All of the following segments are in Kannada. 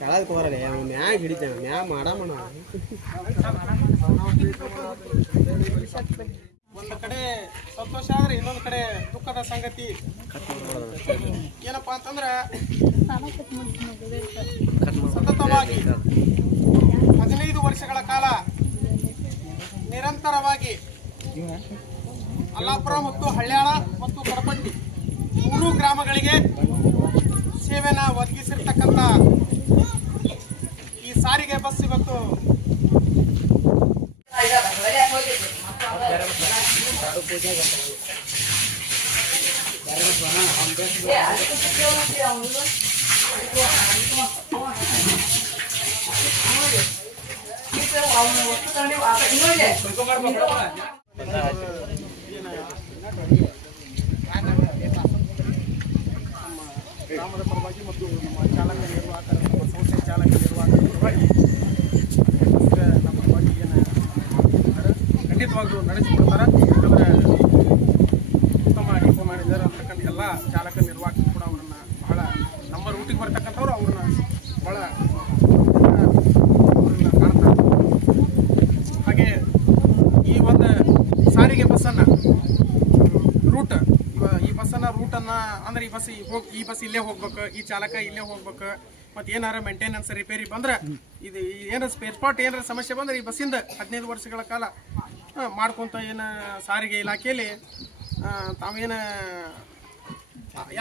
ಕೆಳಗೆ ತೋರಲ್ಲ ಮ್ಯಾಗ ಹಿಡಿತೇವೆ ಮ್ಯಾಗ ಮಾಡಮಣ ಒಂದು ಕಡೆ ಸಂತೋಷ ಆದ್ರೆ ಇನ್ನೊಂದು ಕಡೆ ದುಃಖದ ಸಂಗತಿ ಏನಪ್ಪಾ ಅಂತಂದ್ರೆ ಸತತವಾಗಿ 15 ವರ್ಷಗಳ ಕಾಲ ನಿರಂತರವಾಗಿ ಅಲ್ಲಾಪುರ ಮತ್ತು ಹಳ್ಯಾಳ ಮತ್ತು ಕಡಪಟ್ಟಿ 3 ಗ್ರಾಮಗಳಿಗೆ ಸೇವೆನ ಒದಗಿಸಿರ್ತಕ್ಕಂಥ ಈ ಸಾರಿಗೆ ಬಸ್ ಇವತ್ತು ಗ್ರಾಮದ ಪರವಾಗಿ ಮತ್ತು ನಮ್ಮ ಚಾಲಕ ನಿರ್ವಾಹಕ ನಮ್ಮ ಸಂಸ್ಥೆ ಚಾಲಕ ನಿರ್ವಾಹಕರ ಪರವಾಗಿ ನಮ್ಮ ಪರವಾಗಿ ಏನು ಖಂಡಿತವಾಗ್ಲೂ ನಡೆಸಿಕೊಡ್ತಾರೆ. ಯಾಕಂದರೆ ಉತ್ತಮ ಕೆಲಸ ಮಾಡಿದ್ದಾರೆ ಅಂತಕ್ಕಂಥ ಎಲ್ಲ ಚಾಲಕ ನಿರ್ವಾಹಕರು ಕೂಡ ಅವ್ರನ್ನ ಬಹಳ ನಮ್ಮ ರೂಟಿಗೆ ಬರ್ತಕ್ಕಂಥವ್ರು ಅವ್ರನ್ನ ಭಾಳ ಅವ್ರನ್ನ ಕಾಣ್ತಾರೆ. ಹಾಗೆ ಈ ಒಂದು ಸಾರಿಗೆ ಬಸ್ಸನ್ನು ರೂಟ್ ಈ ಬಸ್ಸನ್ನು ರೂಟನ್ನು ಅಂದರೆ ಈ ಬಸ್ ಇಲ್ಲೇ ಹೋಗ್ಬೇಕು, ಈ ಚಾಲಕ ಇಲ್ಲೇ ಹೋಗ್ಬೇಕು, ಮತ್ತು ಏನಾರ ಮೇಂಟೆನೆನ್ಸ್ ರಿಪೇರಿ ಬಂದ್ರೆ ಇದು ಏನಾರ ಸ್ಪೇರ್ ಪಾರ್ಟ್ ಏನಾರ ಸಮಸ್ಯೆ ಬಂದ್ರೆ ಈ ಬಸ್ಸಿಂದ 15 ವರ್ಷಗಳ ಕಾಲ ಮಾಡ್ಕೊಂತ ಏನು ಸಾರಿಗೆ ಇಲಾಖೆಯಲ್ಲಿ ತಾವೇನು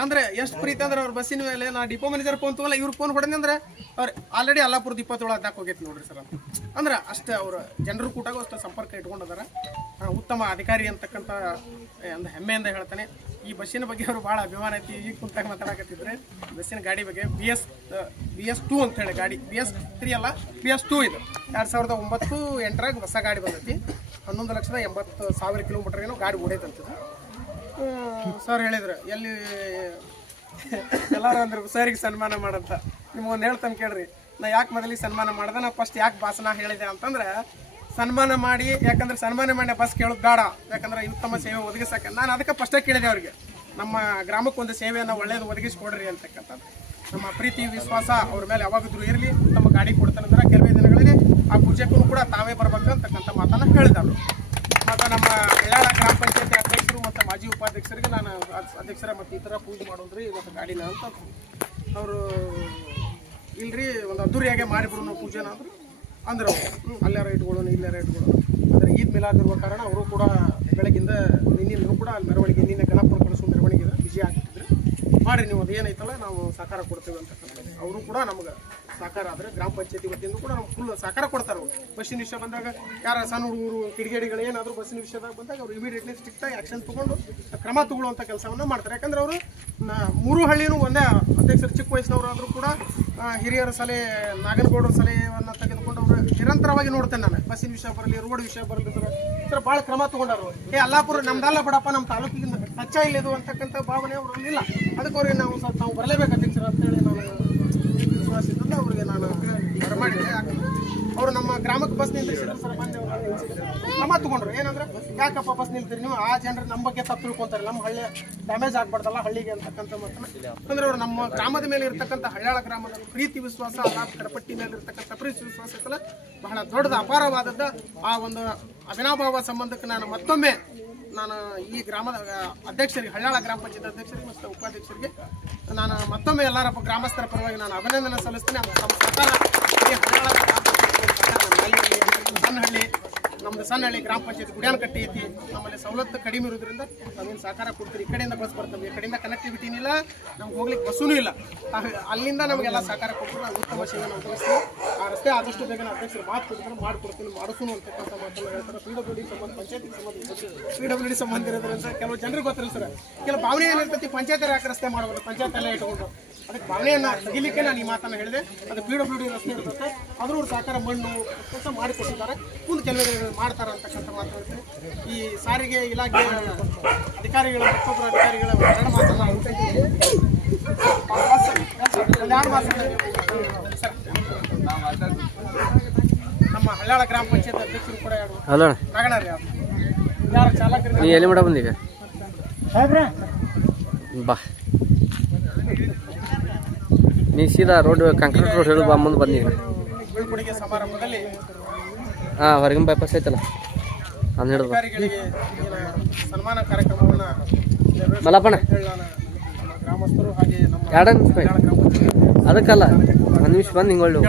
ಅಂದ್ರೆ ಎಷ್ಟು ಪ್ರೀತಿ ಅಂದ್ರೆ ಅವ್ರ ಬಸ್ಸಿನ ಮೇಲೆ ನಾ ಡಿಪೋ ಮ್ಯಾನೇಜರ್ ಫೋನ್ ತಗೋಲ್ಲ, ಇವ್ರು ಫೋನ್ ಹೊಡೆದ ಅಂದ್ರೆ ಅವ್ರು ಆಲ್ರೆಡಿ ಅಲ್ಲಾಪುರದ 27 ಅದಾಕ್ ಹೋಗೈತಿ ನೋಡ್ರಿ ಸರ್. ಅಂದ್ರೆ ಅಷ್ಟೇ ಅವ್ರು ಜನರು ಕೂಟಾಗ ಅಷ್ಟು ಸಂಪರ್ಕ ಇಟ್ಕೊಂಡಿದಾರ. ಉತ್ತಮ ಅಧಿಕಾರಿ ಅಂತಕ್ಕಂಥ ಒಂದು ಹೆಮ್ಮೆಯಿಂದ ಹೇಳ್ತಾನೆ. ಈ ಬಸ್ಸಿನ ಬಗ್ಗೆ ಅವರು ಭಾಳ ಅಭಿಮಾನ ಐತಿ. ಈಗ ಕುಂತಾಗ ಮಾತಾಡಕತ್ತಿದ್ರೆ ಬಸ್ಸಿನ ಗಾಡಿ ಬಗ್ಗೆ BS2 ಅಂತ ಹೇಳಿ ಗಾಡಿ BS3 ಅಲ್ಲ BS2 ಇದು 2009-8 ಹೊಸ ಗಾಡಿ ಬಂದೈತಿ. 11,80,000 ಕಿಲೋಮೀಟರ್ ಏನೋ ಗಾಡಿ ಓಡೈತಂತಿದ್ದು ಸರ್ ಹೇಳಿದ್ರು. ಎಲ್ಲಿ ಎಲ್ಲರೂ ಅಂದ್ರೆ ಸರಿಗೆ ಸನ್ಮಾನ ಮಾಡಂತ ನಿಮ್ಗೊಂದು ಹೇಳ್ತಾನೆ ಕೇಳ್ರಿ. ನಾ ಯಾಕೆ ಮೊದಲಿಗೆ ಸನ್ಮಾನ ಮಾಡ್ದೆ, ನಾ ಫಸ್ಟ್ ಯಾಕೆ ಭಾಷಣ ಹೇಳಿದೆ ಅಂತಂದ್ರೆ ಸನ್ಮಾನ ಮಾಡಿ, ಯಾಕಂದ್ರೆ ಸನ್ಮಾನ ಮಾಡಿ ಬಸ್ ಕೇಳೋದು ಬೇಡ, ಯಾಕಂದ್ರೆ ಉತ್ತಮ ಸೇವೆ ಒದಗಿಸಕ್ಕೆ ನಾನು ಅದಕ್ಕೆ ಫಸ್ಟೇ ಕೇಳಿದೆ ಅವ್ರಿಗೆ, ನಮ್ಮ ಗ್ರಾಮಕ್ಕೆ ಒಂದು ಸೇವೆಯನ್ನು ಒಳ್ಳೇದು ಒದಗಿಸ್ಕೊಡ್ರಿ ಅಂತಕ್ಕಂಥದ್ದು. ನಮ್ಮ ಪ್ರೀತಿ ವಿಶ್ವಾಸ ಅವ್ರ ಮೇಲೆ ಯಾವಾಗಿದ್ರು ಇರಲಿ, ಉತ್ತಮ ಗಾಡಿ ಕೊಡ್ತಾನಂದ್ರೆ ಕೆಲವೇ ದಿನಗಳಲ್ಲಿ ಆ ಪೂಜೆಗೂ ಕೂಡ ತಾವೇ ಬರ್ಬೇಕು ಅಂತಕ್ಕಂಥ ಮಾತನ್ನು ಹೇಳಿದರು. ಮತ್ತು ನಮ್ಮ ಹಳ್ಯಾಳ ಗ್ರಾಮ ಪಂಚಾಯತಿ ಅಧ್ಯಕ್ಷರು ಮತ್ತು ಮಾಜಿ ಉಪಾಧ್ಯಕ್ಷರಿಗೆ ನಾನು ಅಧ್ಯಕ್ಷರ ಮತ್ತು ಈ ಥರ ಪೂಜೆ ಮಾಡೋದ್ರಿ ಇವತ್ತು ಗಾಡಿನ ಅಂತ ಅವರು ಇಲ್ರಿ ಒಂದು ಅದ್ದೂರಿಯಾಗೆ ಮಾಡಿಬಿಡು ನಾವು ಪೂಜೆನ ಅಂದರು. ಅಲ್ಲಾರ ಇಟ್ಕೊಳ್ಳೋಣ ಇಲ್ಲಾರ ಇಟ್ಕೊಳ್ಳೋಣ ಅಂದರೆ ಈದ್ ಮಿಲಾದ್ ಇರುವ ಕಾರಣ ಅವರು ಕೂಡ ಬೆಳಗಿಂದ ನಿನ್ನಿಂದಲೂ ಕೂಡ ಅಲ್ಲಿ ಮೆರವಣಿಗೆ ನಿನ್ನೆ ಗಣಪನ ಕಳಿಸೋ ಮೆರವಣಿಗೆ ಬಿಜಿ ಆಗ್ತಿದ್ರು. ಮಾಡಿರಿ ನೀವು ಅದು ಏನೈತಲ್ಲ ನಾವು ಸಹಕಾರ ಕೊಡ್ತೇವೆ ಅಂತಕ್ಕಂಥದ್ದು ಅವರು ಕೂಡ ನಮ್ಗೆ ಸಹಕಾರ ಆದರೆ ಗ್ರಾಮ ಪಂಚಾಯತಿ ವತಿಯಿಂದ ಕೂಡ ನಮ್ಗೆ ಫುಲ್ ಸಹಕಾರ ಕೊಡ್ತಾರೆ. ಅವರು ಬಸ್ಸಿನ ವಿಷಯ ಬಂದಾಗ ಯಾರ ಸಣ್ಣ ಹುಡುಗರು ಕಿಡಿಗೇಡಿಗಳು ಏನಾದರೂ ಬಸ್ಸಿನ ವಿಷಯದಾಗ ಬಂದಾಗ ಅವ್ರು ಇಮಿಡಿಯೇಟ್ಲಿ ಸ್ಟ್ರಿಕ್ಟಾಗಿ ಆ್ಯಕ್ಷನ್ ತೊಗೊಂಡು ಕ್ರಮ ತಗೊಳ್ಳುವಂಥ ಕೆಲಸವನ್ನು ಮಾಡ್ತಾರೆ. ಯಾಕಂದ್ರೆ ಅವರು 3 ಹಳ್ಳಿನೂ ಒಂದೇ ಅಧ್ಯಕ್ಷರು ಚಿಕ್ಕ ವಯಸ್ಸಿನವರು ಆದರೂ ಕೂಡ ಹಿರಿಯರ ಸಲಹೆ ನಾಗನಗೌಡರ ಸಲಹೆಯನ್ನು ತೆಗೆದುಕೊಂಡು ಅವರು ನಿರಂತರವಾಗಿ ನೋಡ್ತೇನೆ ನಾನು. ಬಸ್ಸಿನ ವಿಷಯ ಬರಲಿ, ರೋಡ್ ವಿಷಯ ಬರಲಿ, ಸರ್ ಭಾಳ ಕ್ರಮ ತೊಗೊಂಡರು. ಅಲ್ಲಾಪುರ ನಮ್ದಲ್ಲ ಬಿಡಪ್ಪ, ನಮ್ಮ ತಾಲೂಕಿಗಿಂದ ಹಚ್ಚ ಇಲ್ಲಿದು ಅಂತಕ್ಕಂಥ ಭಾವನೆ ಅವರು ಇಲ್ಲ. ಅದಕ್ಕೆ ಅವ್ರಿಗೆ ನಾವು ಸ್ವಲ್ಪ ನಾವು ಬರಲೇಬೇಕು ಅಧ್ಯಕ್ಷರು ಅಂತೇಳಿ ನಾನು ವಿಶ್ವಾಸದಿಂದ ಅವ್ರಿಗೆ ನಾನು ಬರಮಾಡಿದೆ. ಅವರು ನಮ್ಮ ಗ್ರಾಮಕ್ಕೆ ಬಸ್ ನಿಲ್ಸಿದ್ರು ಸರ್, ಮೊನ್ನೆ ಕ್ರಮ ತಗೊಂಡ್ರು. ಏನಂದ್ರೆ ಯಾಕಪ್ಪ ಬಸ್ ನಿಲ್ತೀರಿ ನೀವು, ಆ ಜನರು ನಮ್ಮ ಬಗ್ಗೆ ತಪ್ಪು ತಿಳ್ಕೊಂತಾರೆ, ನಮ್ಮ ಹಳ್ಳಿ ಡ್ಯಾಮೇಜ್ ಆಗ್ಬಾರ್ದಲ್ಲ ಹಳ್ಳಿಗೆ ಅಂತಕ್ಕಂಥ ಮಾತನ್ನ ಅಂದ್ರೆ ಅವರು ನಮ್ಮ ಗ್ರಾಮದ ಮೇಲೆ ಇರ್ತಕ್ಕಂಥ ಹಳ್ಯಾಳ ಗ್ರಾಮದ ಪ್ರೀತಿ ವಿಶ್ವಾಸ, ಕಡಪಟ್ಟಿ ಮೇಲೆ ಇರ್ತಕ್ಕಂಥ ಪ್ರೀತಿ ವಿಶ್ವಾಸ ಇತ್ತಲ್ಲ ಬಹಳ ದೊಡ್ಡದು ಅಪಾರವಾದದ್ದ. ಆ ಒಂದು ಅವಿನಾಭಾವ ಸಂಬಂಧಕ್ಕೆ ನಾನು ಮತ್ತೊಮ್ಮೆ ಈ ಗ್ರಾಮದ ಅಧ್ಯಕ್ಷರಿಗೆ, ಹಳ್ಯಾಳ ಗ್ರಾಮ ಪಂಚಾಯತ್ ಅಧ್ಯಕ್ಷರಿಗೆ ಮತ್ತು ಉಪಾಧ್ಯಕ್ಷರಿಗೆ ನಾನು ಮತ್ತೊಮ್ಮೆ ಎಲ್ಲರ ಗ್ರಾಮಸ್ಥರ ಪರವಾಗಿ ನಾನು ಅಭಿನಂದನೆ ಸಲ್ಲಿಸ್ತೇನೆ. ನಮ್ಮ ಸರ್ಕಾರ ಸಣ್ಣಹಳ್ಳಿ ನಮ್ದು ಸಣ್ಣಹಳ್ಳಿ ಗ್ರಾಮ ಪಂಚಾಯತ್ ಗುಡಿಯಾನಕಟ್ಟಿ ಐತಿ, ನಮ್ಮಲ್ಲಿ ಸವಲತ್ತು ಕಡಿಮೆ ಇರೋದ್ರಿಂದ ನಾವೇನು ಸಹಕಾರ ಕೊಡ್ತೀರಿ. ಈ ಕಡೆಯಿಂದ ಬಸ್ ಬರ್ತವೆ, ಈ ಕಡೆಯಿಂದ ಕನೆಕ್ಟಿವಿಟಿನೂ ಇಲ್ಲ, ನಮ್ಗೆ ಹೋಗ್ಲಿಕ್ಕೆ ಬಸ್ಸೂ ಇಲ್ಲ. ಅಲ್ಲಿಂದ ನಮಗೆಲ್ಲ ಸಹಕಾರ ಕೊಟ್ಟು ನಾವು ಉತ್ತಮ ಸೇವೆಯನ್ನು ಒದಗಿಸ್ತೀವಿ. ಆ ರಸ್ತೆ ಆದಷ್ಟು ಬೇಗ ಅಧ್ಯಕ್ಷರು ಮಾತು ಕೊಡ್ತಾರೆ, ಮಾಡಿಕೊಡ್ತೀನಿ, ಮಾಡಿಸೋನು ಅಂತಕ್ಕಂಥ ಮಾತನ್ನು ಹೇಳ್ತಾರೆ. PWD ಸಂಬಂಧ ಪಂಚಾಯತಿಗೆ ಸಂಬಂಧ PWD ಸಂಬಂಧ ಇರೋದ್ರಿಂದ ಕೆಲವು ಜನರಿಗೆ ಗೊತ್ತಿಲ್ಲ ಸರ್. ಕೆಲವು ಭಾವನೆ ಏನಿರ್ತೈತಿ, ಪಂಚಾಯತ್ ಯಾಕೆ ರಸ್ತೆ ಮಾಡಬಹುದು, ಪಂಚಾಯತ್ ಎಲ್ಲ ಇಟ್ಕೊಂಡು ಅದಕ್ಕೆ ಭಾವನೆಯನ್ನ ತೆಗಿಲಿಕ್ಕೆ ನಾನು ಈ ಮಾತನ್ನ ಹೇಳಿದೆ. ಅದು PWD ರಸ್ತೆ ಇರ್ತದೆ, ಅದ್ರ ಸಹಕಾರ ಮಣ್ಣು ಕೆಲಸ ಮಾಡಿಕೊಟ್ಟಿದ್ದಾರೆ, ಮುಂದೆ ಕೆಲವರು ಮಾಡ್ತಾರೆ ಅಂತಕ್ಕಂಥ ಮಾತು ಹೇಳ್ತೀನಿ. ಈ ಸಾರಿಗೆ ಇಲಾಖೆ ಅಧಿಕಾರಿಗಳ ಮತ್ತೊಬ್ಬರ ಅಧಿಕಾರಿಗಳ ಎರಡು ಮಾತನ್ನ ನಮ್ಮ ಹಳ್ಯಾಳ ಗ್ರಾಮ ಪಂಚಾಯತ್ ಅಧ್ಯಕ್ಷರು ಕೂಡ ತಗೋಣ ಯಾರು ಚಾಲಕರು ನೀ ಎಲ್ಲಿ ಮಾಡ ಬಂದೀಗ ಬಾ ನೀ ಸೀದಾ ರೋಡ್ ಕಾಂಕ್ರೀಟ್ ರೋಡ್ ಹೇಳಿ ಬಾ ಮುಂದೆ ಬಂದೀಗ ಬೀಳ್ಕೊಡುಗೆ ಸಮಾರಂಭದಲ್ಲಿ ಹಾಂ ಹೊರಗಿನ ಬೈಪಾಸ್ ಐತಲ್ಲ ಅಂದ್ ಹಿಡಿದು ಅಧಿಕಾರಿಗಳಿಗೆ ಸನ್ಮಾನ ಕಾರ್ಯಕ್ರಮವನ್ನು ಮಲ್ಲಪ್ಪಣ್ಣ ಗ್ರಾಮಸ್ಥರು ಹಾಗೆ ನಮ್ಮ ಎರಡು ನಿಮಿಷ ಅದಕ್ಕಲ್ಲ ಒಂದು ನಿಮಿಷ ಬಂದು ಹಿಂಗೊಳ್ಳು